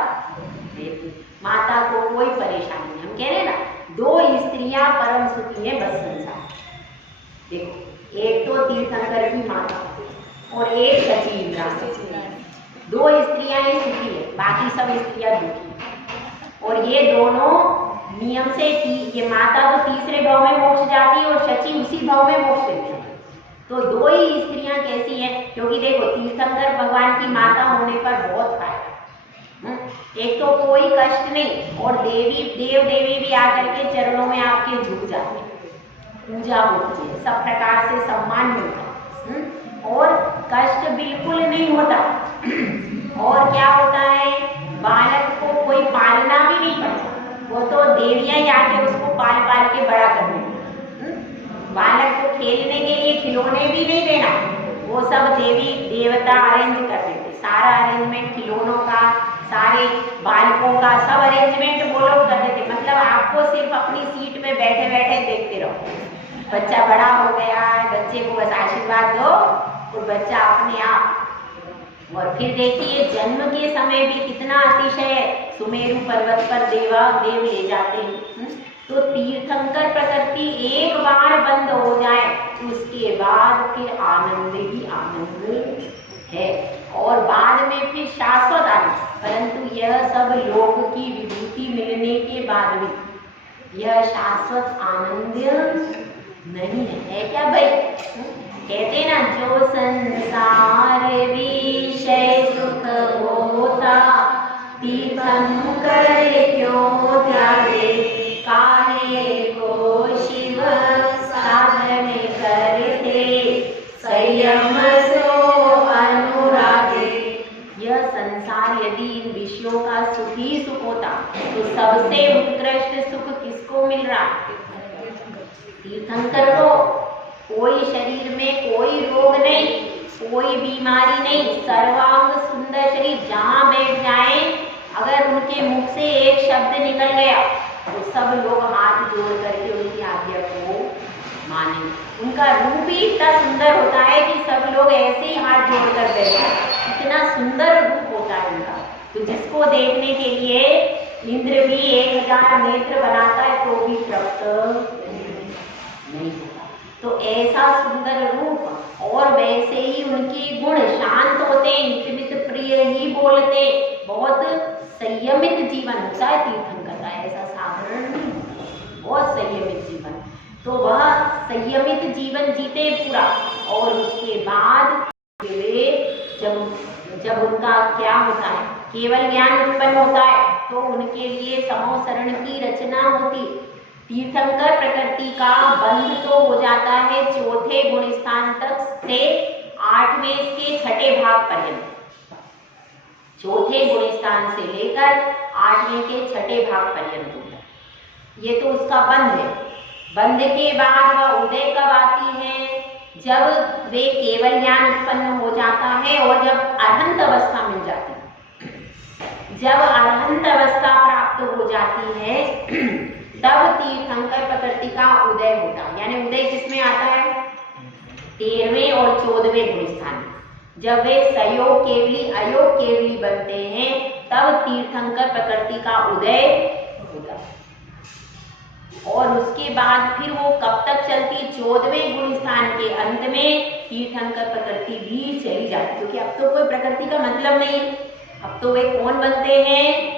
रहती। माता को कोई परेशानी नहीं। हम कह रहे हैं ना, 2 स्त्रियां परम सुखी है बस संसार। देखो, एक तो तीर्थंकर की माता और एक सचिंद्रा, 2 स्त्रियां ही सुखी है, बाकी सब स्त्रियां दुखी। और ये दोनों नियम से ये माता तो तीसरे भाव में मोक्ष जाती है और शची उसी भाव में मोक्ष लेती है। तो दो ही स्त्रियां कैसी हैं? क्योंकि देखो तीर्थंकर भगवान की माता होने पर बहुत फायदा, एक तो कोई कष्ट नहीं और देव देवी भी आकर के चरणों में आपके झुक जाते हैं, पूजा होती है, सब प्रकार से सम्मान मिलता है और कष्ट बिल्कुल नहीं होता। और क्या होता है, बालक को कोई पालना भी नहीं पड़ता, वो तो देवियां ही आके उसको पाल पाल के बड़ा कर देती। बालक को खेलने के लिए खिलौने भी नहीं देना, वो सब देवी देवता अरेंज कर देते, सारा अरेंजमेंट खिलौनों का, सारे बालकों का सब अरेंजमेंट वो लोग कर देते। मतलब आपको सिर्फ अपनी सीट में बैठे बैठे देखते रहो, बच्चा बड़ा हो गया है, बच्चे को बस आशीर्वाद दो और बच्चा अपने आप। और फिर देखिए जन्म के समय भी कितना अतिशय है, सुमेरु पर्वत पर देव ले जाते हैं। तो तीर्थंकर प्रकृति एक बार बंद हो जाए तो उसके बाद फिर आनंद ही आनंद है और बाद में फिर शाश्वत आनंद। परंतु यह सब लोक की विभूति मिलने के बाद भी यह शाश्वत आनंद नहीं है क्या भाई? कहते ना, जो संसार विषय सुख होता तीर्थंकर क्यों त्यागे, काहे को शिव साधन करते संयम सो अनुरागे। यह संसार यदि इन विषयों का सुख ही सुख होता तो सबसे उत्कृष्ट सुख किसको मिल रहा है? तीर्थंकर को। कोई शरीर में कोई रोग नहीं, कोई बीमारी नहीं, सर्वांग सुंदर शरीर, जहाँ बैठ जाए अगर उनके मुख से एक शब्द निकल गया तो सब लोग हाथ जोड़ करके उनकी आज्ञा को मानेंगे। उनका रूप ही इतना सुंदर होता है कि सब लोग ऐसे ही हाथ जोड़ कर बैठ जाए, इतना सुंदर रूप होता है उनका। तो जिसको देखने के लिए इंद्र भी 1000 नेत्र बनाता है तो भी तृप्त नहीं होता। तो ऐसा सुंदर रूप और वैसे ही उनके गुण, शांत होते, नित्य प्रिय ही बोलते, बहुत संयमित जीवन होता है तीर्थंकर का, ऐसा साधारण नहीं, बहुत संयमित जीवन। तो वह संयमित जीवन जीते पूरा और उसके बाद जब उनका क्या होता है, केवल ज्ञान उत्पन्न होता है तो उनके लिए समो शरण की रचना होती। तीर्थंकर प्रकृति का बंध तो हो जाता है चौथे गुण स्थान तक से 8वें के 6ठे भाग पर्यंत, चौथे गुण स्थान से लेकर 8वें के 6ठे भाग पर्यंत होता है। ये तो उसका बंध है। बंध के बाद वह उदय कब आती है? जब वे केवल ज्ञान उत्पन्न हो जाता है और जब अरहंत अवस्था मिल जाती है। जब अरहंत अवस्था प्राप्त हो जाती है तब तीर्थंकर प्रकृति का उदय होता है। यानी उदय किसमें आता है? 13वें और 14वें गुण स्थान। जब वे सयोग केवली अयोग केवली बनते हैं तब तीर्थंकर प्रकृति का उदय होता है। और उसके बाद फिर वो कब तक चलती? 14वें गुण स्थान के अंत में तीर्थंकर प्रकृति भी चली जाती, क्योंकि अब तो कोई प्रकृति का मतलब नहीं है। अब तो वे कौन बनते हैं?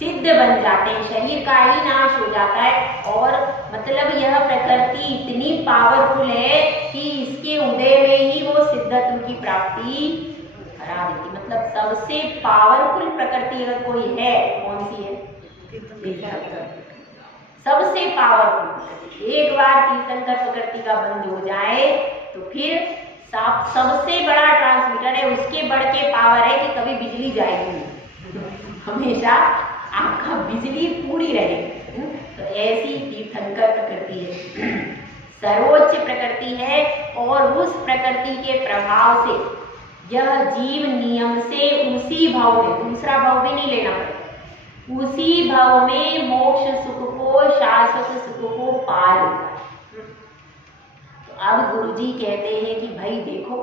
सिद्ध बन जाते हैं, शरीर का ही नाश हो जाता है। और मतलब यह प्रकृति इतनी पावरफुल है कि इसके उदय में ही वो सिद्धत्व की प्राप्ति करा देती। मतलब सबसे पावरफुल प्रकृति अगर कोई है, कौन सी है? सबसे पावरफुल प्रकृति। एक बार तीर्थंकर प्रकृति का बंद हो जाए तो फिर सबसे बड़ा ट्रांसमीटर है, उसके बढ़ के पावर है कि कभी बिजली जाएगी नहीं, हमेशा आपका बिजली पूरी रहेगी। तो ऐसी तीर्थंकर प्रकृति है, सर्वोच्च प्रकृति है। और उस प्रकृति के प्रभाव से यह जीव नियम से उसी भाव में, दूसरा भाव भी नहीं लेना पड़ेगा, उसी भाव में मोक्ष सुख को, शाश्वत सुख को पा लेता है। तो अब गुरुजी कहते हैं कि भाई देखो,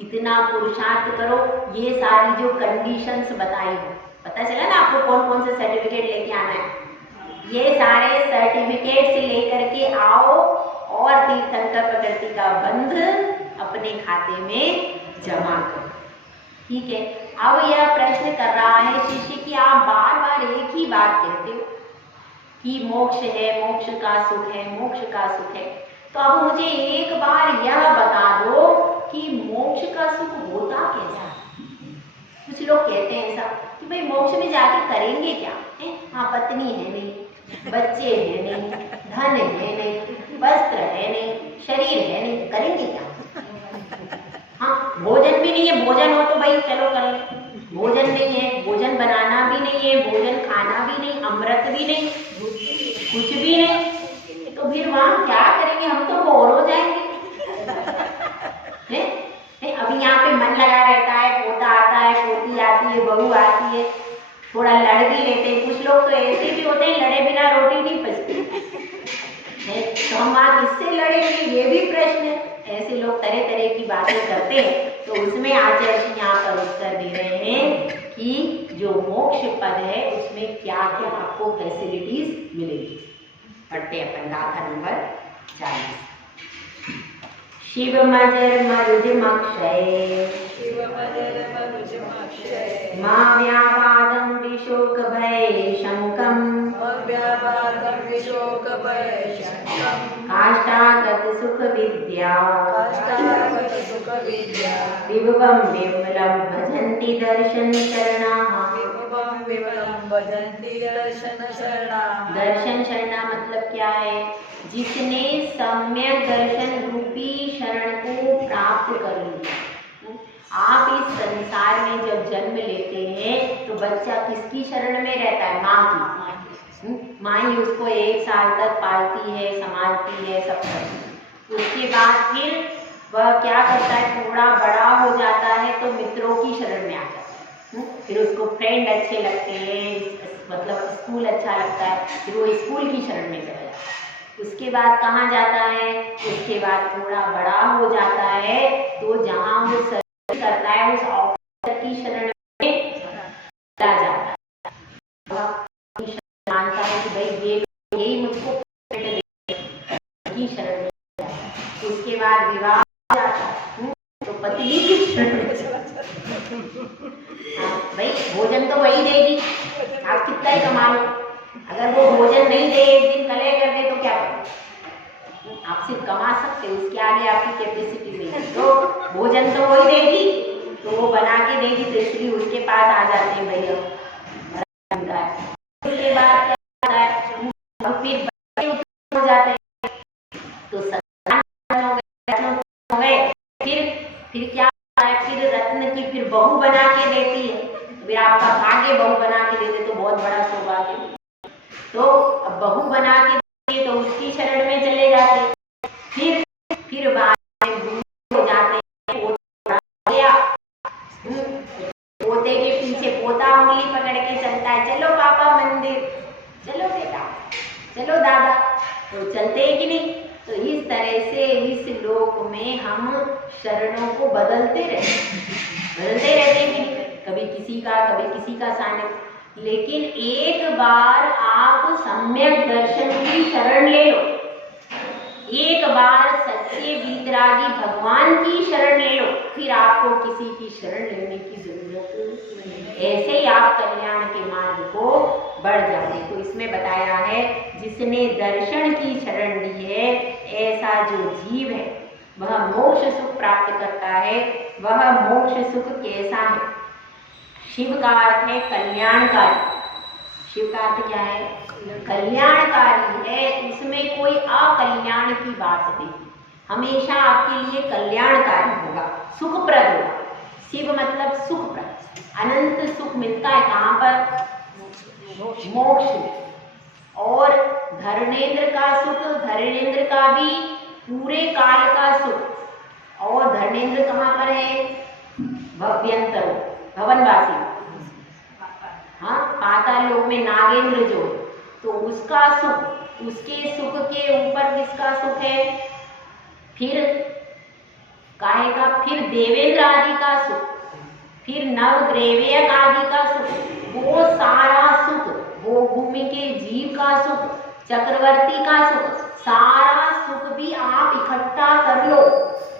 इतना पुरुषार्थ करो, ये सारी जो कंडीशंस बताई हो, पता चला ना आपको कौन कौन से सर्टिफिकेट लेके आना है? ये सारे सर्टिफिकेट्स लेकर के आओ और तीर्थंकर प्रकृति का बंध अपने खाते में जमा करो। ठीक है। अब यह प्रश्न कर रहा है शिष्य कि आप बार बार एक ही बात कहते हो, कि मोक्ष है, मोक्ष का सुख है, मोक्ष का सुख है। तो अब मुझे एक बार यह बता दो कि मोक्ष का सुख होता कैसा है। कुछ लोग कहते हैं ऐसा कि भाई मोक्ष में जाके करेंगे क्या है? हाँ, पत्नी है नहीं, बच्चे हैं नहीं, धन है नहीं, वस्त्र है नहीं, शरीर है नहीं, करेंगे क्या? हाँ, भोजन भी नहीं है, भोजन हो तो भाई चलो कर ले, भोजन नहीं है, भोजन बनाना भी नहीं है, भोजन खाना भी नहीं, अमृत भी नहीं, कुछ भी नहीं, तो फिर वहां क्या करेंगे? हम तो बोर हो जाएंगे। अभी यहाँ पे मन लगा रहता है, पोता आता है, पोती आती है, बहू आती है, थोड़ा लड़ भी लेते हैं। कुछ लोग तो ऐसे भी होते हैं, लड़े बिना रोटी नहीं पचती है, तो हम वहां किससे लड़ेंगे? ये भी प्रश्न है। ऐसे लोग तरह तरह की बातें करते हैं। तो उसमें आचार्य जी यहाँ पर उत्तर दे रहे हैं कि जो मोक्ष पद है उसमें क्या क्या आपको फैसिलिटीज मिलेगी। पढ़ते अपन गाथा नंबर 40। शिव मजर मरुजमक्षय मां व्यापादं विशोक भय शंकम काष्ठागत सुख विद्या विभवं विमलं भजन्ति दर्शन शरणा। दर्शन शरणा मतलब क्या है? जिसने सम्यक दर्शन रूपी शरण को प्राप्त कर लिया। आप इस संसार में जब जन्म लेते हैं तो बच्चा किसकी शरण में रहता है? माँ की। माँ ही उसको 1 साल तक पालती है, संभालती है, सब करती है। उसके बाद फिर वह क्या करता है? थोड़ा बड़ा हो जाता है तो मित्रों की शरण में आ जाता है। फिर उसको फ्रेंड अच्छे लगते हैं, मतलब स्कूल अच्छा लगता है, फिर वो स्कूल की शरण में चला जाता है। उसके बाद कहाँ जाता है? उसके बाद थोड़ा बड़ा हो जाता है तो जहाँ वो सर्विस करता है उस ऑफिसर की शरण में चला जाता है। मानता है कि भाई यही मुझको की शरण में जाता है। उसके बाद विवाह हो जाता है तो पत्नी की शरण में चला जाता है। भाई भोजन तो वही देगी, आप कितना ही कमा लो, अगर वो भोजन नहीं दे, एक दिन कले कर दे तो क्या करें? आप सिर्फ कमा सकते हो, उसके आगे आपकी कैपेसिटी नहीं है। तो भोजन तो वही देगी, तो वो बना के देगी, तो इसलिए उसके पास आ जाते हैं भैया। उसके बाद क्या होता है? फिर बच्चे हो जाते हैं तो संतान हो गए, फिर क्या होता है? फिर रत्न की फिर बहू बना के देती है। फिर आपका भाग्य बहू बना के देते तो बहुत बड़ा सौभाग्य। तो अब बहू बना के देते तो उसकी शरण में चले जाते। फिर बाद में बूढ़े हो जाते हैं, पोते के पीछे पोता उंगली पकड़ के चलता है, चलो पापा मंदिर, चलो बेटा, चलो दादा, तो चलते हैं कि नहीं? तो इस तरह से इस लोक में हम शरणों को बदलते रहते हैं कि नहीं? कभी किसी का सानिध्य। लेकिन एक बार आप सम्यक दर्शन की शरण ले लो, एक बार सच्चे वीतरागी भगवान की शरण ले लो, फिर आपको किसी की शरण लेने की जरूरत नहीं। ऐसे ही आप कल्याण के मार्ग को बढ़ जाते। तो इसमें बताया है जिसने दर्शन की शरण ली है, ऐसा जो जीव है वह मोक्ष सुख प्राप्त करता है। वह मोक्ष सुख कैसा है? शिव का अर्थ है कल्याणकारी। शिव का अर्थ क्या है? कल्याणकारी है। इसमें कोई अकल्याण की बात नहीं, हमेशा आपके लिए कल्याणकारी होगा, सुखप्रद होगा। शिव मतलब सुखप्रद, अनंत सुख मिलता है कहाँ पर? मोक्ष में। और धर्मेंद्र का सुख, धर्मेंद्र का भी पूरे काल का सुख। और धर्मेंद्र कहाँ पर है? भव्यंतर, भवनवासी। हाँ, पाताल लोक में नागेंद्र जो, तो उसका सुख, उसके सुख के ऊपर किसका सुख है? फिर काहे का? फिर देवेंद्र आदि का सुख, फिर नवग्रेवयक आदि का सुख, वो सारा सुख, वो भूमि के जीव का सुख, चक्रवर्ती का सुख, सारा सुख भी आप इकट्ठा कर लो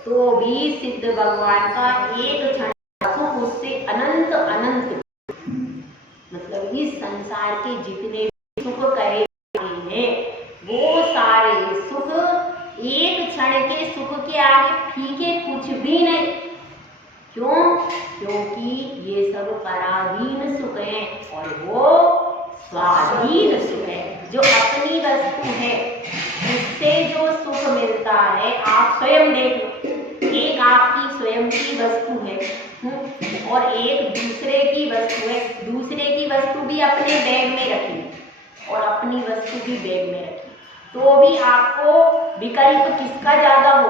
तो भी सिद्ध भगवान का एक क्षण सुख उससे अनंत अनंत, मतलब इस संसार के जितने सुख कहे एक क्षण के सुख के आगे फीके कुछ भी नहीं। क्यों? क्योंकि ये सब पराधीन सुख है और वो स्वाधीन सुख है। जो अपनी वस्तु है उससे जो सुख मिलता है, आप स्वयं देख लो, एक आपकी स्वयं की वस्तु है और एक दूसरे की वस्तु है। दूसरे की वस्तु भी अपने बैग में रखी और अपनी वस्तु भी बैग में रखी, तो भी आपको विकल्प किसका ज्यादा हो?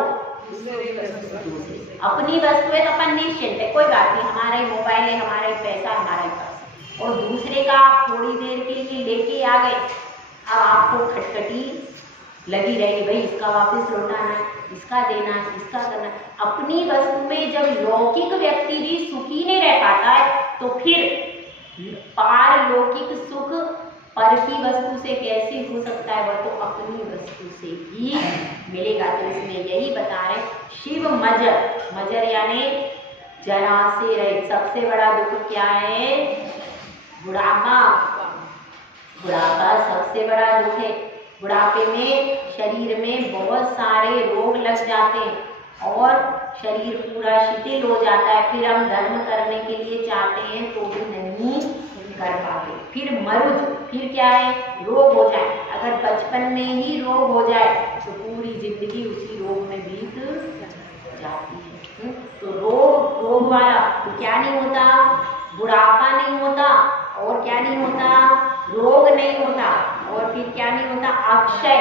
अपनी वस्तु है तो अपन निश्चिंत है, कोई बात नहीं, हमारा ही मोबाइल है, हमारा ही पैसा, हमारा ही पर्स। और दूसरे का आप थोड़ी देर के लिए लेके आ गए, अब आपको खटखटी लगी रहेगी, भाई इसका वापस लौटाना है, इसका देना है, इसका करना है। अपनी वस्तु में जब लौकिक व्यक्ति भी सुखी नहीं रह पाता है तो फिर पारलौकिक सुख पर की वस्तु से कैसे हो सकता है? वह तो अपनी वस्तु से ही मिलेगा। तो इसमें यही बता रहे शिव मजर यानी जरा से रहित। सबसे बड़ा दुख क्या है? बुढ़ापा। बुढ़ापा सबसे बड़ा दुख है। बुढ़ापे में शरीर में बहुत सारे रोग लग जाते हैं और शरीर पूरा शिथिल हो जाता है। फिर हम धर्म करने के लिए चाहते हैं तो भी नहीं कर पाते। फिर मरुज, फिर क्या है? रोग हो जाए। अगर बचपन में ही रोग हो जाए तो पूरी जिंदगी उसी रोग में बीत जाती है। तो रोग वाला तो क्या नहीं होता? बुढ़ापा नहीं होता और क्या नहीं होता? रोग नहीं होता और फिर क्या नहीं होता? अक्षय।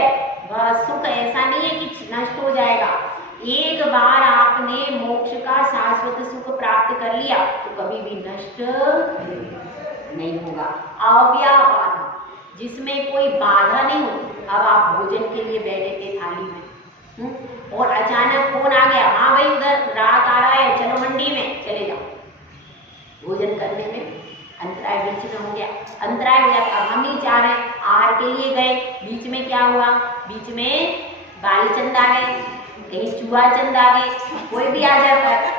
वह सुख ऐसा नहीं है कि नष्ट हो जाएगा। एक बार आपने मोक्ष का शाश्वत सुख प्राप्त कर लिया तो कभी भी नष्ट नहीं होगा। अव्याबाधा, जिसमें कोई बाधा नहीं होती। अब आप भोजन के लिए बैठे थे थाली में और अचानक फोन आ गया, हाँ भाई उधर रात आ रहा है, चलो मंडी में चले जाओ। भोजन करने में अंतराय बीच में हो गया, अंतराय हो गया। अब हम नहीं चाह रहे, आहार के लिए गए, बीच में क्या हुआ? बीच में बालीचंद आ गए, कहीं चूहा चंद आ गए, कोई भी आ जाता है।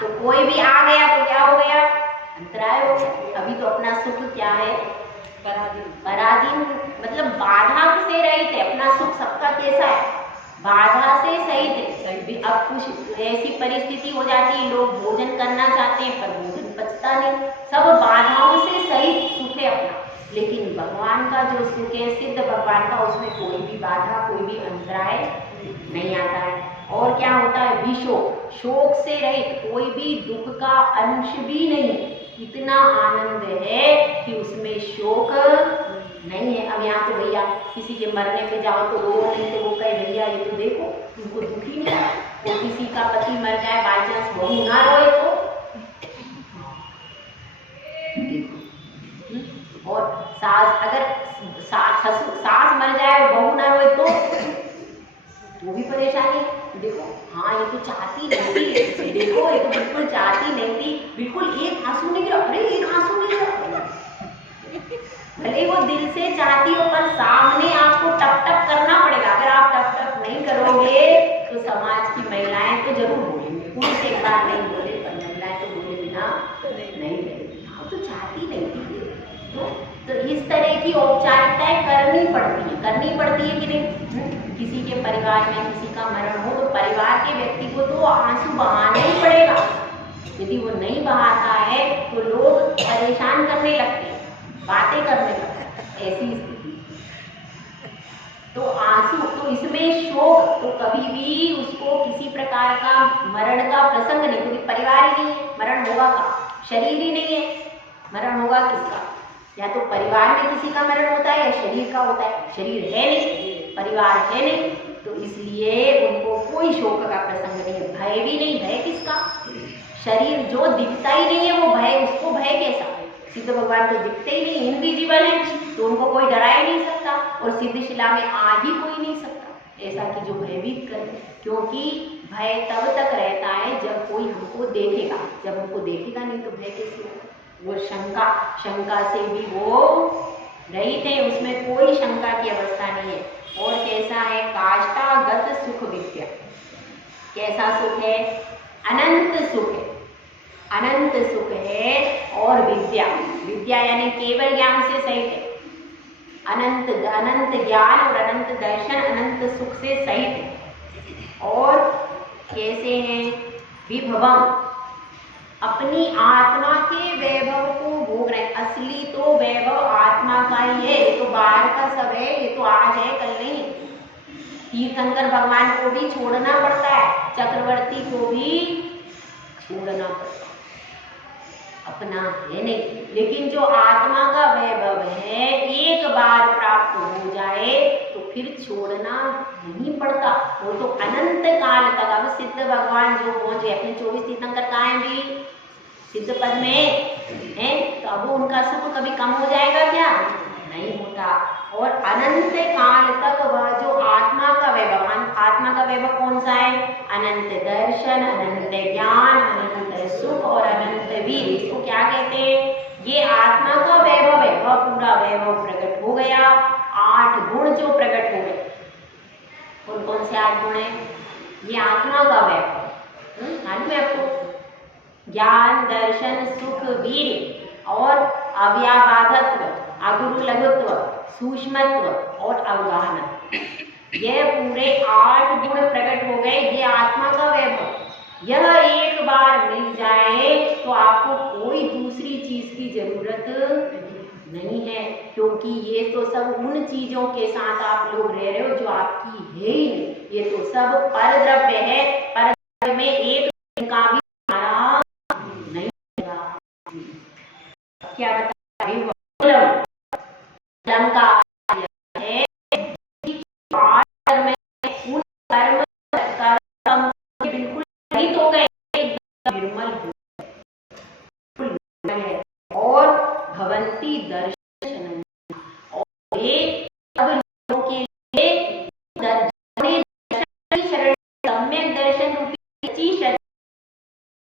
तो कोई भी आ गया तो क्या हो गया? अंतराय हो गया। अभी तो अपना सुख क्या है? पराधीन, मतलब बाधा से रहित है। अपना सुख सबका कैसा है? बाधा से सहित है। अब कुछ ऐसी परिस्थिति हो जाती है, लोग भोजन करना चाहते हैं पर भोजन पचता नहीं। सब बाधाओं से सहित सुख है अपना। लेकिन भगवान का जो सुख है, सिद्ध भगवान का, उसमें कोई भी बाधा, कोई भी अंतराय नहीं आता है। और क्या होता है? विशोक, शोक से रहित, कोई भी दुख का अंश भी नहीं। इतना आनंद है कि उसमें शोक नहीं है। अब यहाँ तो भैया किसी के मरने पे जाओ तो रो नहीं, तो वो कहे भैया ये तो देखो तुमको दुखी नहीं है। और किसी का पति मर जाए, बाई चांस बहू ना रोए तो, और सास अगर सास मर जाए और बहू ना रोए तो वो भी परेशानी है। देखो हाँ ये तो चाहती नहीं थी, देखो ये तो बिल्कुल चाहती नहीं थी, बिल्कुल एक आंसू नहीं गिरा, अरे एक आंसू नहीं गिरा। भले वो दिल से चाहती हो पर सामने आपको टप टप करना पड़ेगा। अगर आप टप टप नहीं करोगे तो समाज की महिलाएं तो जरूर बोलेंगे। पुरुष एक बार नहीं बोले पर महिलाएं तो बोले बिना नहीं रहेगी। हाँ तो चाहती नहीं थी। तो इस तरह की औपचारिकताएं करनी पड़ती है कि नहीं? किसी के परिवार में किसी का मरण हो तो परिवार के व्यक्ति को तो आंसू बहाना ही पड़ेगा। यदि वो नहीं बहाता है तो लोग परेशान करने लगते हैं, बातें करने लगते हैं, ऐसी स्थिति। तो आंसू, तो इसमें शोक, तो कभी भी उसको किसी प्रकार का मरण का प्रसंग नहीं, क्योंकि परिवार ही नहीं है, मरण होगा का? शरीर ही नहीं है, मरण होगा किसका? या तो परिवार में किसी का मरण होता है या शरीर का होता है। शरीर है नहीं, परिवार है नहीं, तो इसलिए उनको कोई शोक का प्रसंग नहीं है। भय भी नहीं, भय किसका? शरीर जो दिखता ही नहीं है वो भय, उसको भय कैसा? सिद्ध भगवान तो दिखते ही नहीं, इनविजिबल है, तो उनको कोई डरा ही नहीं सकता और सिद्ध शिला में आ ही कोई नहीं सकता ऐसा कि जो भयभीत करे। क्योंकि भय तब तक रहता है जब कोई हमको देखेगा, जब हमको देखेगा नहीं तो भय कैसे होगा? वो शंका से भी वो रहित है, उसमें कोई शंका की अवस्था नहीं है। और कैसा है? काष्ठागत सुख विद्या। कैसा सुख है? अनंत सुख है, अनंत सुख है। और विद्या यानी केवल ज्ञान से सहित है। अनंत ज्ञान और अनंत दर्शन, अनंत सुख से सहित है। कैसे हैं? विभवम, अपनी आत्मा के वैभव को भोग रहे। असली तो वैभव आत्मा का ही है, ये तो बाहर का सब है, ये तो आज है कल नहीं। तीर्थंकर भगवान को भी छोड़ना पड़ता है, चक्रवर्ती को भी छोड़ना पड़ता है, अपना है नहीं। लेकिन जो आत्मा का वैभव है, एक बार प्राप्त हो जाए तो फिर छोड़ना नहीं पड़ता, वो तो अनंत काल तक। अब सिद्ध भगवान जो पहुंचे, अपने 24 तीर्थंकर कहाँ हैं भी? सिद्ध पद में है, तो अब उनका सुख कभी कम हो जाएगा क्या? नहीं होता। और अनंत काल तक वह जो आत्मा का वैभव, आत्मा का वैभव कौन सा है? अनंत दर्शन, अनंत ज्ञान, अनंत सुख और अनंत वीर। इसको क्या कहते हैं? ये आत्मा का वैभव है, वह पूरा वैभव प्रकट हो गया। 8 गुण जो प्रकट हो गए, कौन कौन से 8 गुण है? ये आत्मा का वैभव मालूम है आपको? ज्ञान, दर्शन, सुख, वीर और अव्याबाधत्व, अगुरु लघुत्व, सूक्ष्मत्व और अवगाहन। यह पूरे 8 गुण प्रकट हो गए। ये आत्मा का वैभव, यह एक बार मिल जाए तो आपको कोई दूसरी चीज की जरूरत नहीं है, क्योंकि ये तो सब उन चीजों के साथ आप लोग रह रहे हो जो आपकी है ही नहीं। ये तो सब परद्रव्य है, परद्रव्य में एक का भी नहीं होगा। क्या बता रही हूँ? का है उन कर्म बिल्कुल रहित हो गए, निर्मल हो गए। और भवंती दर्शन